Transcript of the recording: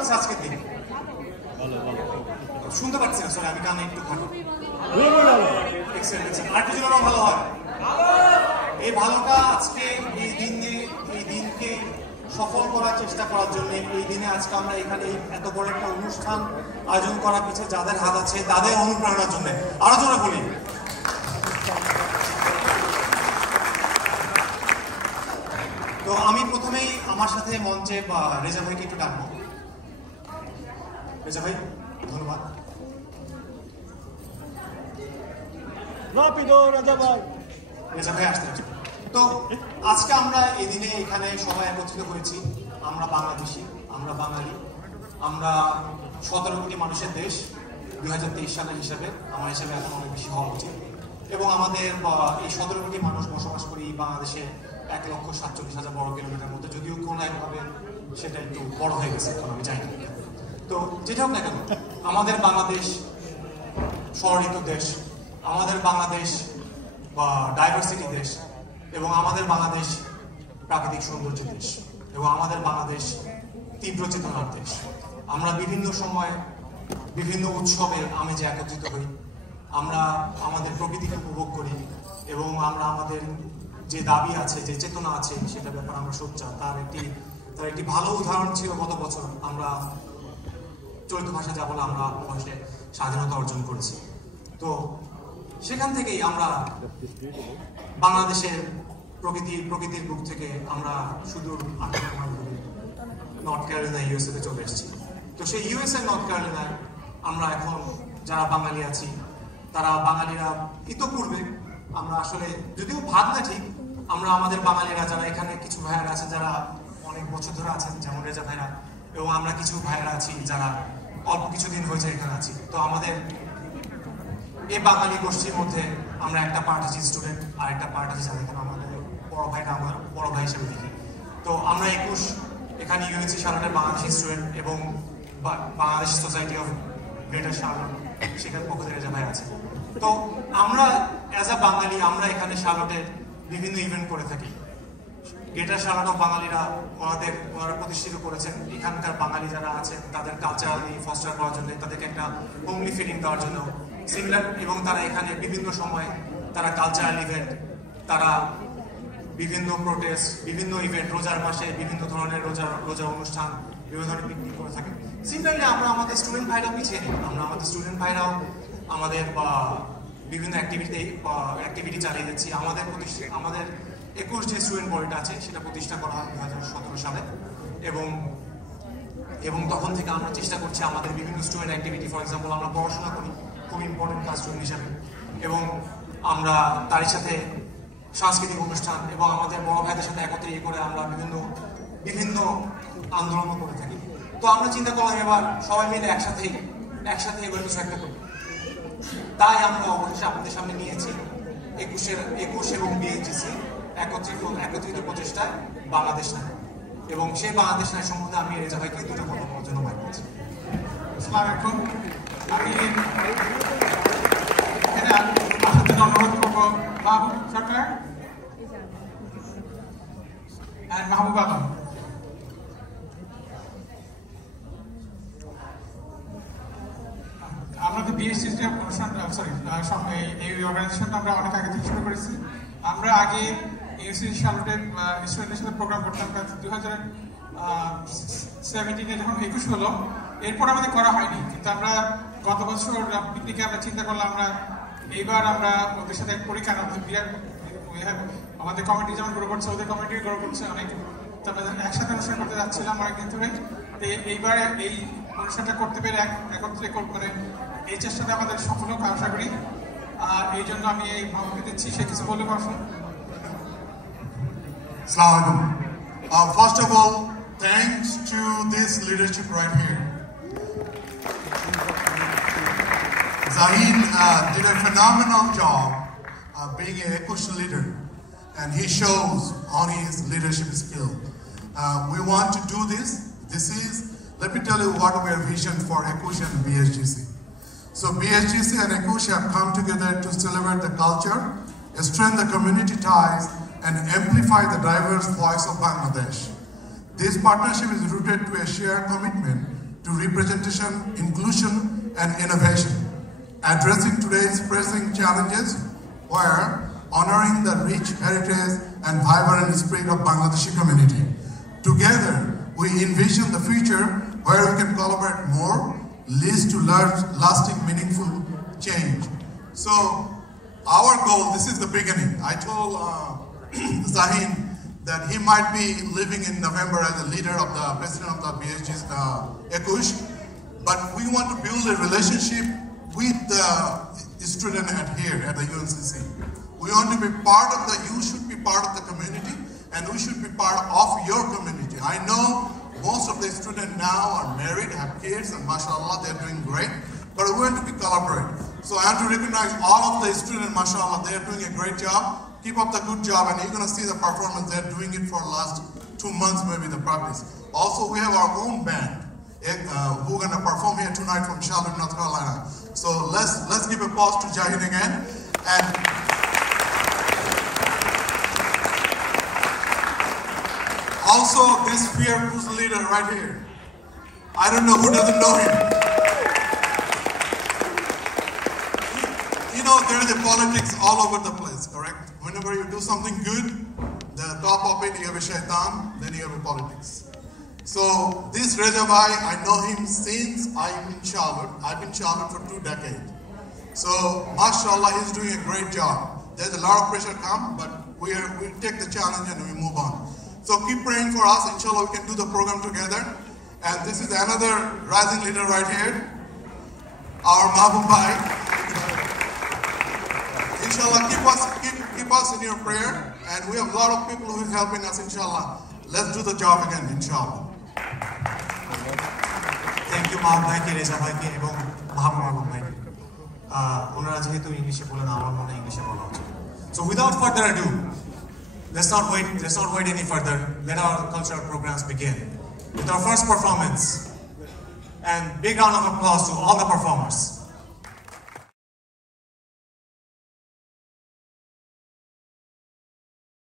লাগছে আজকের দিন? শুনতে পাচ্ছি না, সরি আমি কানে একটু খাটো। আরেকটু জন্য ভালো হয়। এই ভালোটা আজকে এই দিনকে সফল করার চেষ্টা করার জন্য এই দিনে আজকে আমরা এখানে এত বড় একটা অনুষ্ঠান আয়োজন করার পিছনে যাদের হাত আছে তাদের অনুপ্রেরণার জন্য আরো জোরে বলি। তো আমি প্রথমেই আমার সাথে মঞ্চে রেজা ভাইকে একটু ডাকবো। রেজা ভাই ধন্যবাদ। রেজা ভাই আসতে। তো আজকে আমরা এই দিনে এখানে সবাই একত্রিত হয়েছি। আমরা বাংলাদেশি, আমরা বাঙালি, আমরা 17 কোটি মানুষের দেশ 2023 সালের হিসাবে, আমার হিসাবে এখন অনেক বেশি হওয়া উচিত। এবং আমাদের এই 17 কোটি মানুষ বসবাস করি বাংলাদেশে 1,47,000 বর্গ কিলোমিটার মধ্যে, যদিও কোনো একভাবে সেটা একটু বড় হয়ে গেছে এখন আমি জানি। তো যেটা হোক না কেন, আমাদের বাংলাদেশ স্বরলিত দেশ, আমাদের বাংলাদেশ বা ডাইভার্সিটি দেশ, এবং আমাদের বাংলাদেশ প্রাকৃতিক সৌন্দর্যের দেশ, এবং আমাদের বাংলাদেশ তীব্র চেতনার দেশ। আমরা বিভিন্ন সময় বিভিন্ন উৎসবে আমেজে একত্রিত হই, আমরা আমাদের প্রকৃতিকে উপভোগ করি, এবং আমরা আমাদের যে দাবি আছে, যে চেতনা আছে, সেটা ব্যাপারে আমরা সোচ্চার। তার একটি ভালো উদাহরণ ছিল গত বছর আমরা চলিত ভাষা যা বলে আমরা ভাষায় স্বাধীনতা অর্জন করেছি। তো সেখান থেকেই আমরা বাংলাদেশের প্রকৃতির বুক থেকে আমরা সুদূর 18 মাইল দূরে নর্থ ক্যারোলিনা ইউএসএতে চলে এসেছি। তো সেই ইউএসএ নর্থ ক্যারোলিনায় আমরা এখন যারা বাঙালি আছি, তারা বাঙালিরা ইতোপূর্বে আমরা আসলে যদিও ভাগ না ঠিক, আমরা আমাদের বাঙালিরা যারা এখানে কিছু ভাইয়েরা আছেন যারা অনেক বছর ধরে আছেন, যেমন রেজা ভাইরা, এবং আমরা কিছু ভাইয়েরা আছি যারা অল্প কিছুদিন হয়েছে এখানে আছি। তো আমাদের এই বাঙালি গোষ্ঠীর মধ্যে আমরা একটা পার্ট আছি স্টুডেন্ট, আর একটা পার্ট আছি যারা এখানে আমাদের বড় ভাইটা আমরা বড় ভাই হিসেবে দেখি। তো আমরা 21 এখানে ইউএনসি শার্লটের বাংলাদেশি স্টুডেন্ট এবং Bangladesh society of greater Charlotte, সেখানে পক্ষ থেকে রেজা ভাই আছে। তো আমরা অ্যাজ আ বাঙালি আমরা এখানে শার্লটে বিভিন্ন ইভেন্ট করে থাকি। গ্রেটার শার্লট অফ বাঙালিরা ওনারা প্রতিষ্ঠিত করেছেন এখানকার বাঙালি যারা আছেন তাদের কালচারালি ফস্টার করার জন্য, তাদেরকে একটা হোমলি ফিলিং দেওয়ার জন্য সিমিলার, এবং তারা এখানে বিভিন্ন সময় তারা কালচারাল ইভেন্ট, তারা বিভিন্ন প্রোটেস্ট, বিভিন্ন ইভেন্ট, রোজার মাসে বিভিন্ন ধরনের রোজা অনুষ্ঠান, বিভিন্ন ধরনের পিকনিক করে থাকেন। সিমিলারলি আমরা আমাদের স্টুডেন্ট ভাইরাও পিছিয়ে নিই, আমরা আমাদের স্টুডেন্ট ভাইরাও আমাদের বিভিন্ন অ্যাক্টিভিটি চালিয়ে যাচ্ছি। আমাদের 21 যে স্টুডেন্ট বডিটা আছে সেটা প্রতিষ্ঠা করা হয় 2017 সালে, এবং তখন থেকে আমরা চেষ্টা করছি আমাদের বিভিন্ন স্টুডেন্ট অ্যাক্টিভিটি, ফর এক্সাম্পল আমরা পড়াশোনা করি খুব ইম্পর্টেন্ট ক্লাস স্টুডেন্ট হিসাবে, এবং আমরা তারই সাথে সাংস্কৃতিক অনুষ্ঠান এবং আমাদের বড় ভাইদের সাথে একত্রে করে আমরা বিভিন্ন আন্দোলনও করে থাকি। তো আমরা চিন্তা করলাম এবার সবাই মিলে একসাথে এবার কিছু একটা করি। তাই আমরা অবশেষে আপনাদের সামনে নিয়েছি 21 এবং বিএইচজিসি একত্রিত প্রচেষ্টায় বাংলাদেশ নায়, এবং সেই বাংলাদেশ নায় সম্বন্ধে আমি রেজা ভাইকে দুটো কথা বলার জন্য বাইর করছি। আসসালামু আলাইকুম। আমি এখানে আসার জন্য অনুরোধ করবো মাহবুব সরকার আর মাহবুব আলম। আমরা তো বিএসসি অনুষ্ঠান এই অর্গানাইজেশনটা আমরা অনেক আগে থেকে শুরু করেছি। আমরা আগে ইউএসসি শার্লটের স্টুডেন্টের সাথে প্রোগ্রাম করতাম 2017 যখন 21 হলো, এরপর আমাদের করা হয়নি, কিন্তু আমরা গত বছর পিকনিকে আমরা চিন্তা করলাম আমরা এইবার আমরা ওদের সাথে করি, কারণ আমাদের কমিটি যেমন গ্রো করছে ওদের কমিটি গ্রো করছে অনেক, তো আমরা একসাথে অনুষ্ঠান করতে যাচ্ছিলাম অনেকদিন ধরে। তো এইবার এই অনুষ্ঠানটা করতে পেরে একত্রে মানে এই চেষ্টাটা আমাদের সফল হোক আশা করি। আর এই জন্য আমি এই ভাবকে দিচ্ছি, সে কিছু বলে পারছেন। Assalamu alaikum. First of all, thanks to this leadership right here. Zahid did a phenomenal job being a Ekush leader, and he shows on his leadership skill. We want to do this. Let me tell you what our vision for Ekush and BSGC. So BSGC and Ekush have come together to celebrate the culture, strengthen the community ties, and amplify the diverse voice of Bangladesh. This partnership is rooted to a shared commitment to representation, inclusion, and innovation, addressing today's pressing challenges while honoring the rich heritage and vibrant spirit of Bangladeshi community. Together, we envision the future where we can collaborate more, leads to lasting, meaningful change. So, our goal, this is the beginning. I told Zahin that he might be living in November as the leader of the president of the BHG's Ekush, but we want to build a relationship with the student here at the UNCC. We want to be part of you should be part of the community, and we should be part of your community. I know most of the students now are married, have kids, and mashallah, they're doing great, but we want to be collaborate. So I have to recognize all of the students, mashallah, they're doing a great job. Keep up the good job, and you're going to see the performance. They're doing it for the last 2 months, maybe the practice. Also, we have our own band who are going to perform here tonight from Charlotte, North Carolina. So let's give a pause to Zahin again. And also, this fearful leader right here. I don't know who doesn't know him. You know, there is a politics all over the place, correct? Whenever you do something good, the top of it, you have a shaitan, then you have a politics. So this Reza Bhai, I know him since I've been Charlotte. I've been Charlotte for 2 decades. So, mashallah, he's doing a great job. There's a lot of pressure come, but we take the challenge and we move on. So keep praying for us. Inshallah, we can do the program together. And this is another rising leader right here, our Mahbub Bhai. Inshallah, keep us in your prayer, and we have a lot of people who are helping us, inshallah. Let's do the job again, inshallah. Thank you, Mahbub Bhai, Reza Bhai, এবং Mahbub Bhai. ওনারা যেহেতু ইংলিশে বলেন, আমার মনে ইংলিশে বলা উচিত। So without further ado, let's not wait any further. Let our cultural programs begin with our first performance. And big round of applause to all the performers.